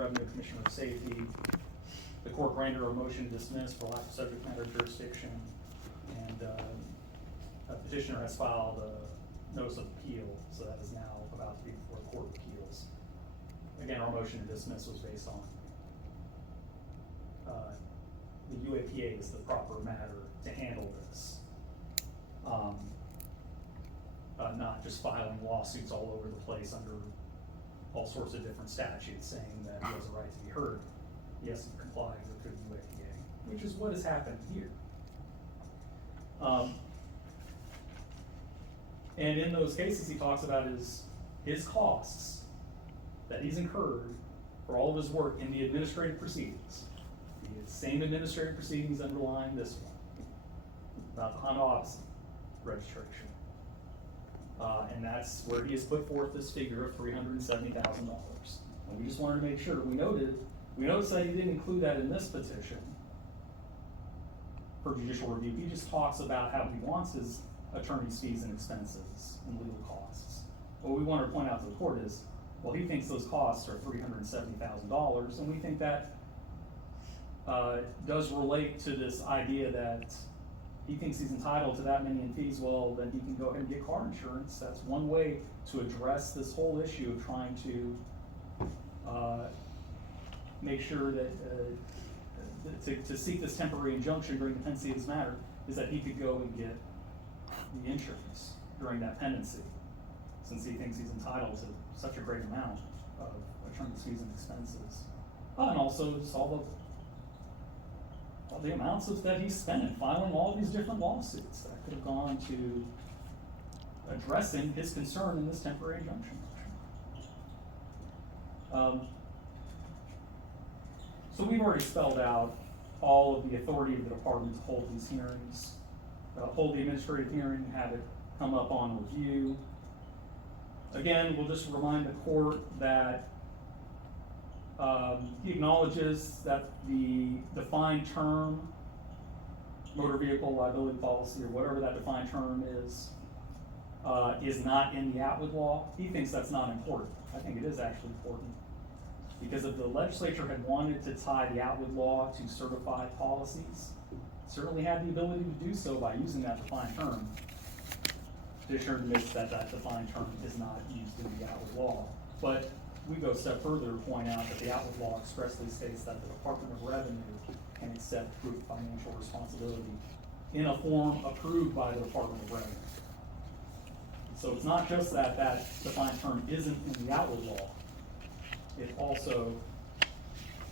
Revenue, Commissioner of Safety. The court granted a motion to dismiss for lack of subject matter jurisdiction, and a petitioner has filed a notice of appeal, so that is now about to be before the Court of Appeals. Again, our motion to dismiss was based on the UAPA is the proper matter to handle this. Not just filing lawsuits all over the place under all sorts of different statutes saying that he has a right to be heard. Yes, he complies with the UAPA, which is what has happened here. And in those cases, he talks about his costs that he's incurred for all of his work in the administrative proceedings. The same administrative proceedings underlying this one, about the Honda Odyssey registration. And that's where he has put forth this figure of $370,000. And we just wanted to make sure, we noticed that he didn't include that in this petition for judicial review. He just talks about how he wants his attorney's fees and expenses and legal costs. What we wanted to point out to the court is, well, he thinks those costs are $370,000, and we think that does relate to this idea that he thinks he's entitled to that many in fees. Well, then he can go ahead and get car insurance. That's one way to address this whole issue of trying to make sure that to seek this temporary injunction during the pendency of his matter is that he could go and get the insurance during that pendency, since he thinks he's entitled to such a great amount of attorney's fees and expenses. And also just all the amounts that he spent in filing all these different lawsuits that could have gone to addressing his concern in this temporary injunction motion. So we've already spelled out all of the authority of the department to hold these hearings, hold the administrative hearing, have it come up on review. Again, we'll just remind the court that he acknowledges that the defined term, motor vehicle liability policy, or whatever that defined term is not in the Atwood law. He thinks that's not important. I think it is actually important, because if the legislature had wanted to tie the Atwood law to certified policies, certainly had the ability to do so by using that defined term. Petitioner admits that that defined term is not used in the Atwood law. But we go a step further to point out that the Atwood law expressly states that the Department of Revenue can accept proof of financial responsibility in a form approved by the Department of Revenue. So it's not just that that defined term isn't in the Atwood law. It also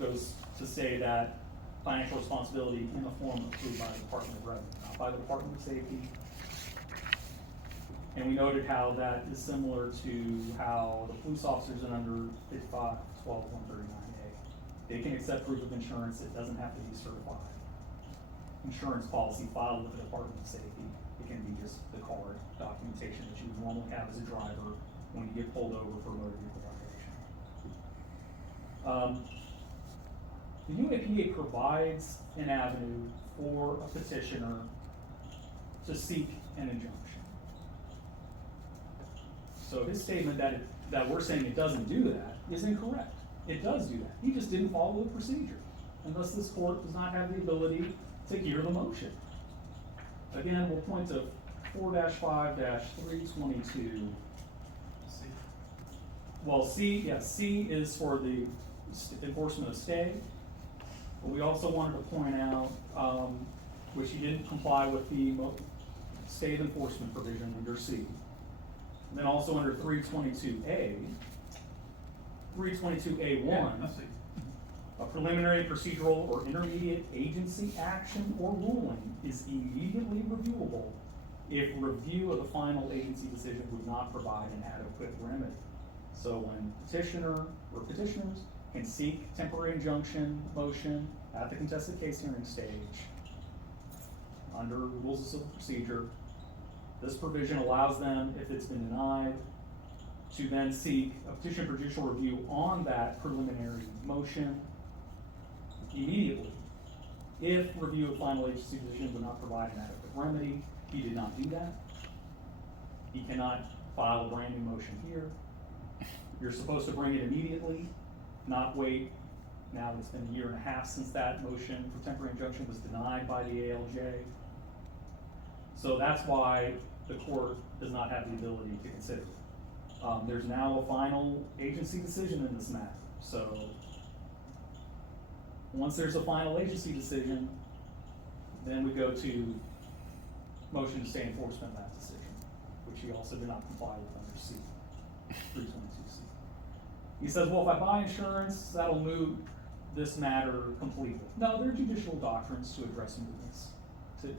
goes to say that financial responsibility in a form approved by the Department of Revenue, not by the Department of Safety. And we noted how that is similar to how the police officers in under 55-12-139A. They can accept proof of insurance. It doesn't have to be certified insurance policy filed with the Department of Safety. It can be just the card documentation that you would normally have as a driver when you get pulled over for motor vehicle violation. The UAPA provides an avenue for a petitioner to seek an injunction. So his statement that we're saying it doesn't do that is incorrect. It does do that. He just didn't follow the procedure, and thus this court does not have the ability to hear the motion. Again, we'll point to 4-5-322. Well, C is for the enforcement of stay. But we also wanted to point out, which he didn't comply with the stay of enforcement provision under C. And then also under 322A, 322A1, a preliminary, procedural, or intermediate agency action or ruling is immediately reviewable if review of the final agency decision would not provide an adequate remedy. So when petitioner or petitioners can seek temporary injunction motion at the contested case hearing stage under rules of civil procedure, this provision allows them, if it's been denied, to then seek a petition for judicial review on that preliminary motion immediately if review of final agency decision would not provide an adequate remedy. He did not do that. He cannot file a brand new motion here. You're supposed to bring it immediately. not wait. Now it's been a year and a half since that motion for temporary injunction was denied by the ALJ. So that's why the court does not have the ability to consider it. There's now a final agency decision in this matter. So once there's a final agency decision, then we go to motion to stay enforcement of that decision, which he also did not comply with under C, 322C. He says, well, if I buy insurance, that'll moot this matter completely. No, there are judicial doctrines to address mootness,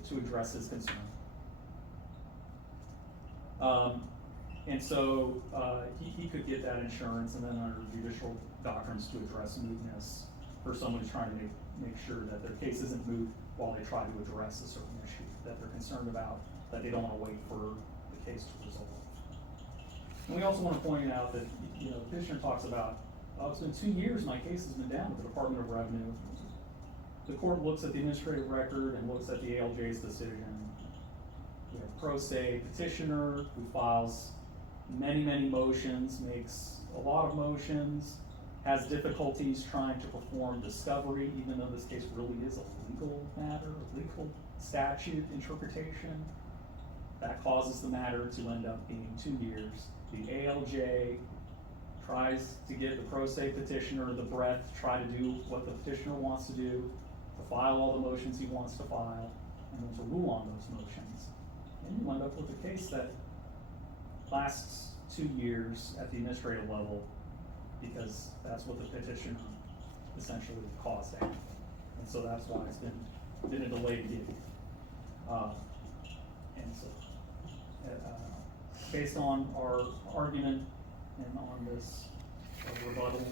to address his concern. And so he could get that insurance, and then under judicial doctrines to address mootness for someone who's trying to make sure that their case isn't moot while they try to address a certain issue that they're concerned about, that they don't want to wait for the case to resolve. And we also want to point out that, you know, the petitioner talks about, oh, it's been 2 years my case has been down with the Department of Revenue. The court looks at the administrative record and looks at the ALJ's decision. We have a pro se petitioner who files many, many motions, makes a lot of motions, has difficulties trying to perform discovery, even though this case really is a legal matter, a legal statute interpretation. That causes the matter to end up being 2 years. The ALJ tries to give the pro se petitioner the breadth to try to do what the petitioner wants to do, to file all the motions he wants to file, and then to rule on those motions. And you end up with a case that lasts 2 years at the administrative level, because that's what the petitioner essentially caused to happen. And so that's why it's been a delay to get here. And so, based on our argument and on this rebuttal,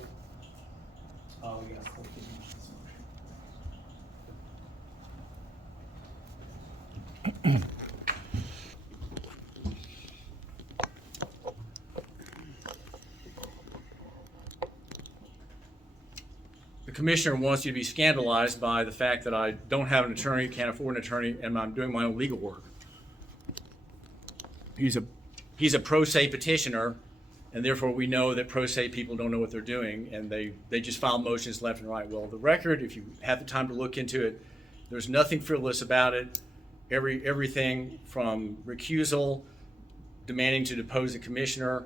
we ask for this motion. The commissioner wants you to be scandalized by the fact that I don't have an attorney, can't afford an attorney, and I'm doing my own legal work. He's a pro se petitioner, and therefore we know that pro se people don't know what they're doing, and they just file motions left and right. Well, the record, if you have the time to look into it, there's nothing frivolous about it. Everything from recusal, demanding to depose the commissioner,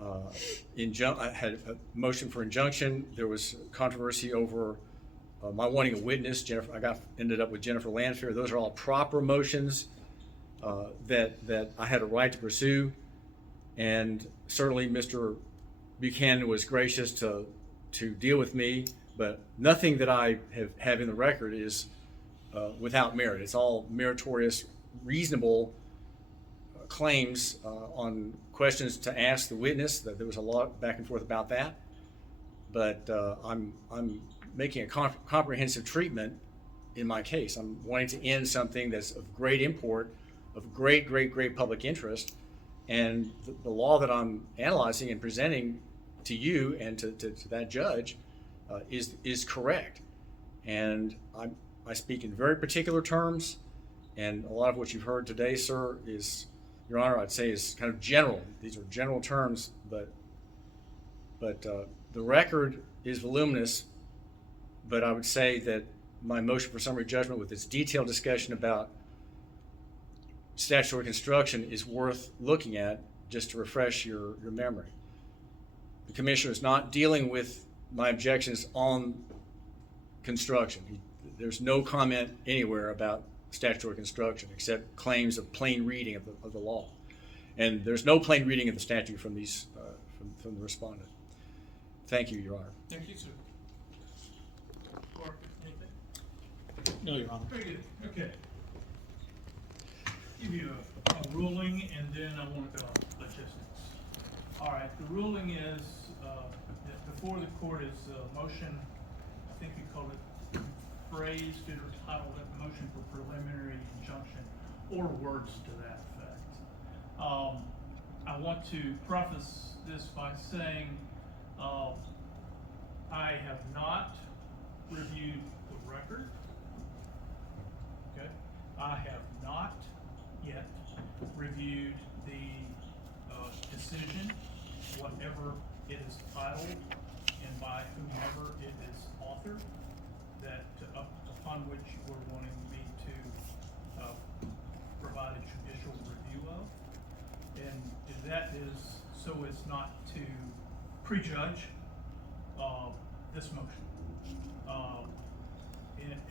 I had a motion for injunction. There was controversy over my wanting a witness. Ended up with Jennifer Landfair. Those are all proper motions that I had a right to pursue, and certainly Mr. Buchanan was gracious to deal with me. But nothing that I have in the record is without merit. It's all meritorious, reasonable claims on questions to ask the witness. That there was a lot back and forth about that, but I'm making a comprehensive treatment in my case. I'm wanting to end something that's of great import, of great public interest, and the law that I'm analyzing and presenting to you and to that judge is correct. And I speak in very particular terms, and a lot of what you've heard today, sir, is, Your Honor, I'd say is kind of general. These are general terms, but the record is voluminous. But I would say that my motion for summary judgment, with its detailed discussion about statutory construction, is worth looking at just to refresh your memory. The commissioner is not dealing with my objections on construction. There's no comment anywhere about statutory construction except claims of plain reading of the law, and there's no plain reading of the statute from these from the respondent. Thank you, Your Honor. Thank you, sir. Or anything? No, Your Honor. Very good. Okay. Give you a ruling, and then I want to go on logistics. All right. The ruling is that before the court is a motion. I think you called it phrased or titled it motion for preliminary injunction, or words to that effect. I want to preface this by saying I have not reviewed the record. Okay, I have not yet reviewed the decision, whatever it is titled. and by whomever it is authored, that upon which you were wanting me to provide a judicial review of. And that is so as not to prejudge this motion.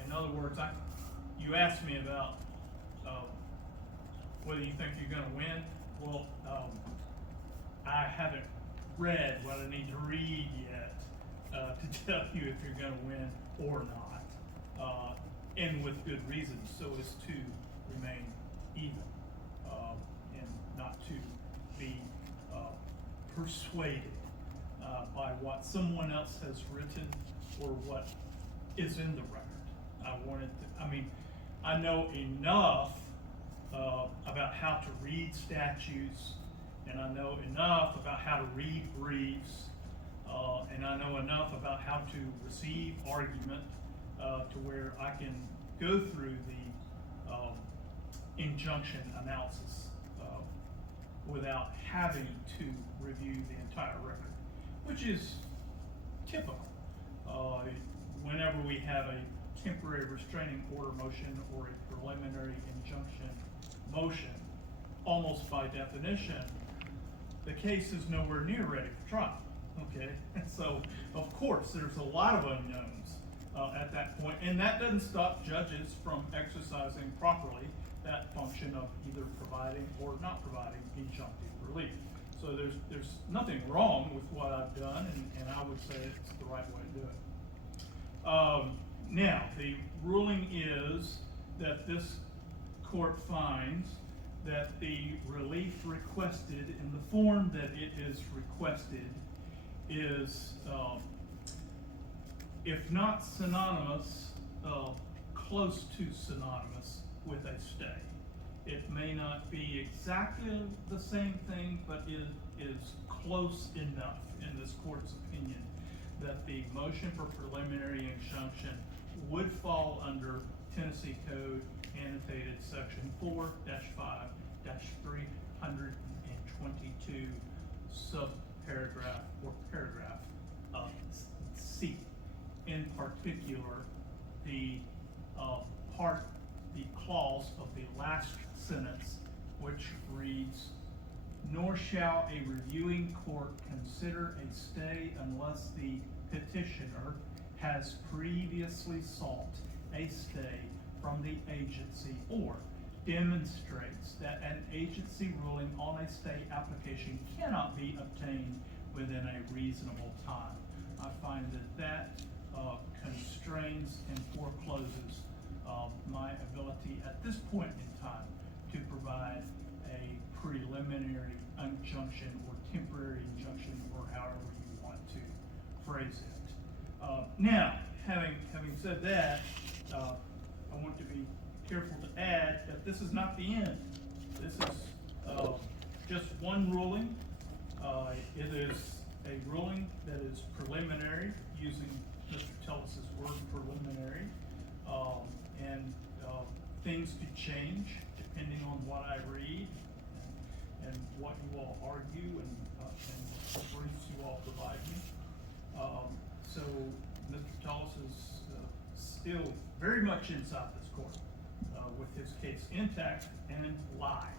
In other words, you asked me about whether you think you're gonna win. Well, I haven't read what I need to read yet to tell you if you're gonna win or not, and with good reason, so as to remain even, and not to be persuaded by what someone else has written or what is in the record. I know enough about how to read statutes, and I know enough about how to read briefs, and I know enough about how to receive argument to where I can go through the injunction analysis without having to review the entire record, which is typical. Whenever we have a temporary restraining order motion or a preliminary injunction motion, almost by definition, the case is nowhere near ready for trial, okay? So, of course, there's a lot of unknowns at that point, and that doesn't stop judges from exercising properly that function of either providing or not providing injunctive relief. So there's nothing wrong with what I've done, and I would say it's the right way to do it. Now, the ruling is that this court finds that the relief requested in the form that it is requested is, if not synonymous, close to synonymous with a stay. It may not be exactly the same thing, but it is close enough in this court's opinion that the motion for preliminary injunction would fall under Tennessee Code annotated section 4-5-322 subparagraph or paragraph C. In particular, the clause of the last sentence, which reads, "Nor shall a reviewing court consider a stay unless the petitioner has previously sought a stay from the agency or demonstrates that an agency ruling on a stay application cannot be obtained within a reasonable time." I find that constrains and forecloses my ability at this point in time to provide a preliminary injunction or temporary injunction, or however you want to phrase it. Now, having said that, I want to be careful to add that this is not the end. This is just one ruling. It is a ruling that is preliminary, using Mr. Tellis's word preliminary, and things could change depending on what I read and what you all argue and the briefs you all provide me. So Mr. Tellis is still very much inside this court with his case intact and live.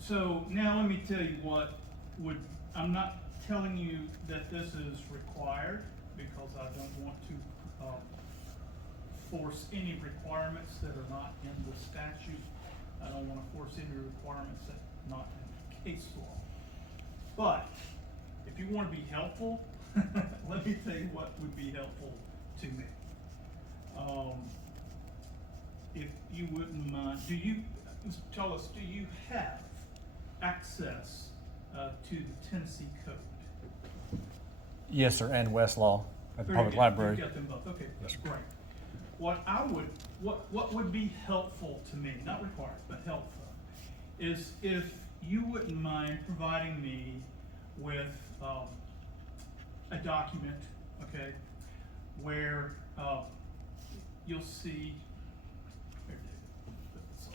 So now let me tell you what I'm not telling you that this is required, because I don't want to force any requirements that are not in the statute. I don't want to force any requirements that are not in case law. But if you want to be helpful, let me tell you what would be helpful to me. If you wouldn't mind, Mr. Tellis, do you have access to the Tennessee Code? Yes, sir, and Westlaw at the Very public good. library. You've got them both. Okay, that's Yes, great. What would be helpful to me, not required, but helpful, is if you wouldn't mind providing me with a document, okay, where you'll see. Here, David, put this on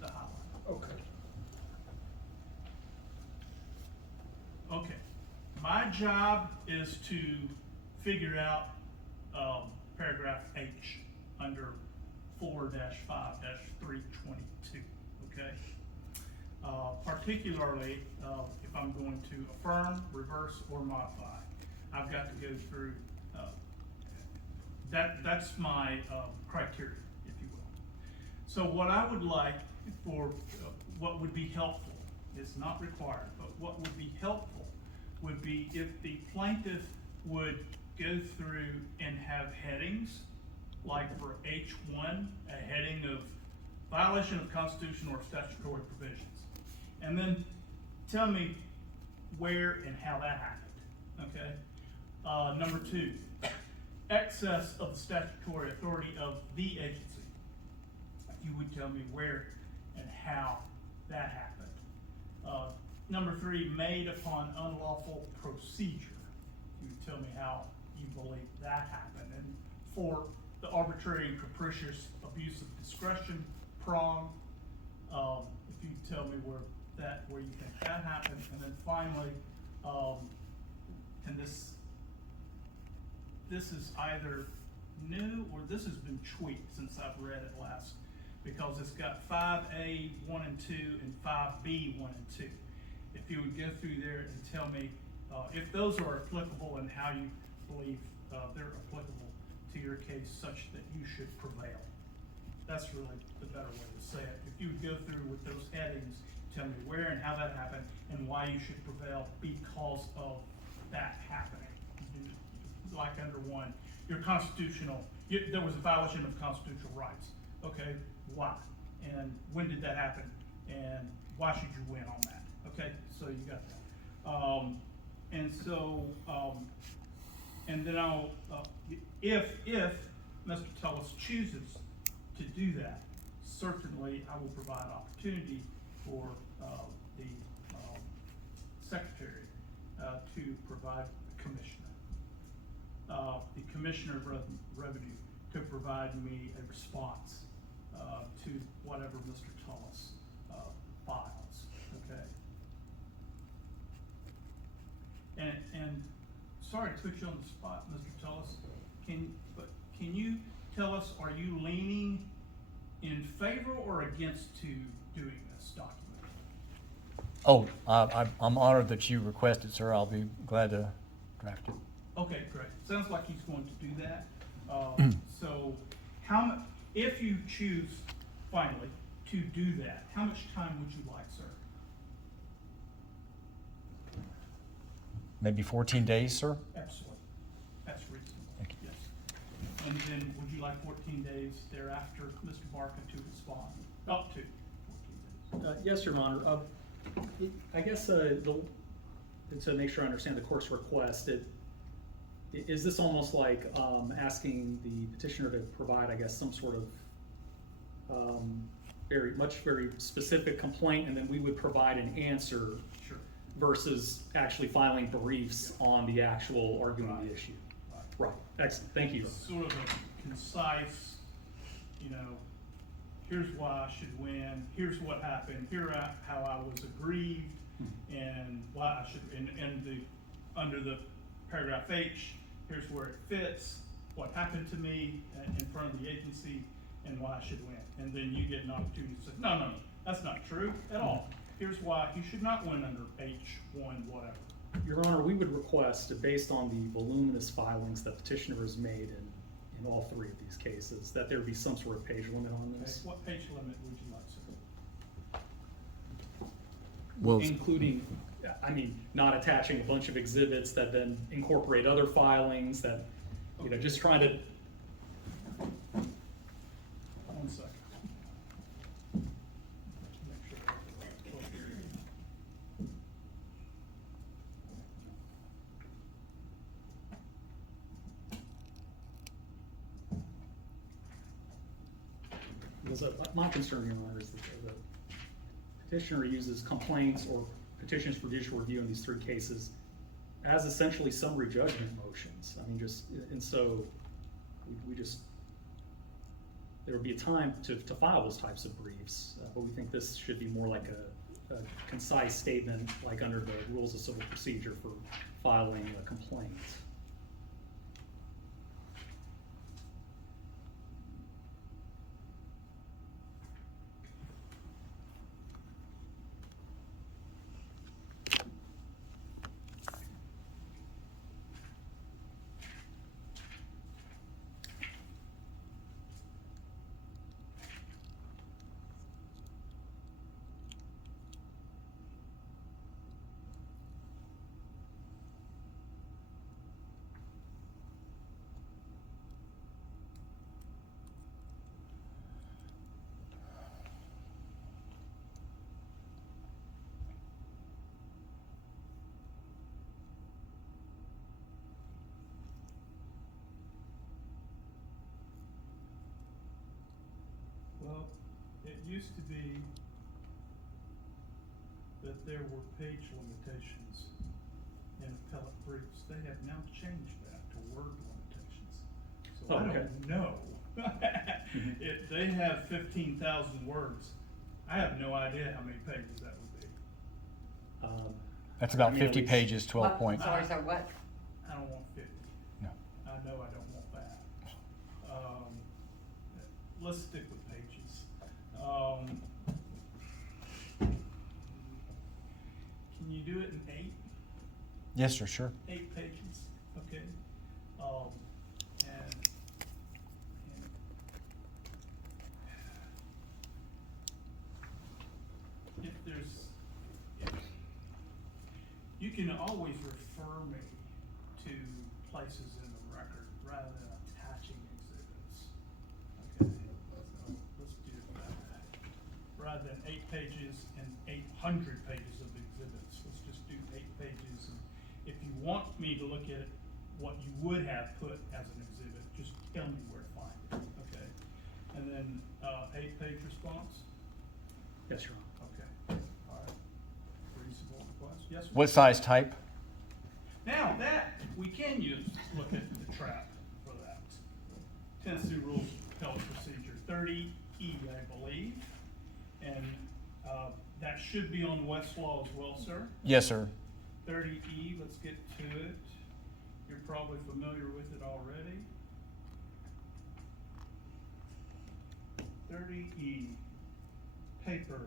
the highlight. Okay. Okay, my job is to figure out, paragraph H under 4-5-322, okay? Particularly, if I'm going to affirm, reverse, or modify, I've got to go through, that's my, criteria, if you will. So what I would like for, what would be helpful, it's not required, but what would be helpful would be if the plaintiff would go through and have headings, like for H1, a heading of violation of constitutional or statutory provisions. And then tell me where and how that happened, okay? Number 2, excess of the statutory authority of the agency. You would tell me where and how that happened. Number 3, made upon unlawful procedure. You would tell me how you believe that happened. And 4, the arbitrary and capricious abuse of discretion prong. If you tell me where you think that happened. And then finally, and this is either new or this has been tweaked since I've read it last, because it's got 5A 1 and 2 and 5B 1 and 2. If you would go through there and tell me if those are applicable and how you believe they're applicable to your case such that you should prevail. That's really the better way to say it. If you would go through with those headings, tell me where and how that happened and why you should prevail because of that happening. Like under 1, your constitutional, there was a violation of constitutional rights. Okay, why? And when did that happen? And why should you win on that? Okay, so you got that. And then I'll, if Mr. Tullis chooses to do that, certainly I will provide opportunity for the secretary to provide the commissioner. The commissioner of revenue could provide me a response to whatever Mr. Tullis files, okay? And sorry to put you on the spot, Mr. Tullis, can you tell us, are you leaning in favor or against to doing this document? Oh, I'm honored that you requested, sir. I'll be glad to draft it. Okay, great. Sounds like he's going to do that. So if you choose finally to do that, how much time would you like, sir? Maybe 14 days, sir? Absolutely. That's reasonable. Thank you. Yes. And then would you like 14 days thereafter, Mr. Barker, to respond? Up to 14 days. Yes, Your Honor. I guess to make sure I understand the court's request, is this almost like asking the petitioner to provide, I guess, some sort of very specific complaint, and then we would provide an answer? Sure. Versus actually filing briefs on the actual arguing the issue? Right. Excellent. Thank you. Sort of a concise, here's why I should win, here's what happened, how I was aggrieved, and why I should, under the paragraph H, here's where it fits, what happened to me in front of the agency, and why I should win. And then you get an opportunity to say, no, that's not true at all. Here's why you should not win under H1, whatever. Your Honor, we would request, based on the voluminous filings that petitioner has made in all 3 of these cases, that there be some sort of page limit on this. Okay. What page limit would you like, sir? Well, Including, not attaching a bunch of exhibits that then incorporate other filings that, just trying to. 1 second. Make sure. My concern, Your Honor, is that the petitioner uses complaints or petitions for judicial review in these 3 cases as essentially summary judgment motions. So there would be a time to file those types of briefs, but we think this should be more like a concise statement, like under the rules of civil procedure for filing a complaint. Well, it used to be that there were page limitations in appellate briefs. They have now changed that to word limitations. So Oh, I okay. don't know. If they have 15,000 words, I have no idea how many pages that would be. That's about I mean, at 50 least- pages, 12 What? points. Sorry, so what? I don't want 50. No. I know I don't want that. Let's stick with pages. Can you do it in 8? Yes, sir, sure. 8 pages, okay? And if you can always refer me to places in the record rather than attaching exhibits. Okay, so let's do that. Rather than 8 pages and 800 pages of exhibits, let's just do 8 pages. And if you want me to look at what you would have put as an exhibit, just tell me where to find it, okay? And then, 8-page response? Yes, Your Honor. Okay, all right. Reasonable request, yes, sir? What size type? Now that, we can look at the trap for that. Tennessee Rules of Appellate Procedure 30E, I believe. And, that should be on Westlaw as well, sir. Yes, sir. 30E, let's get to it. You're probably familiar with it already. 30E, paper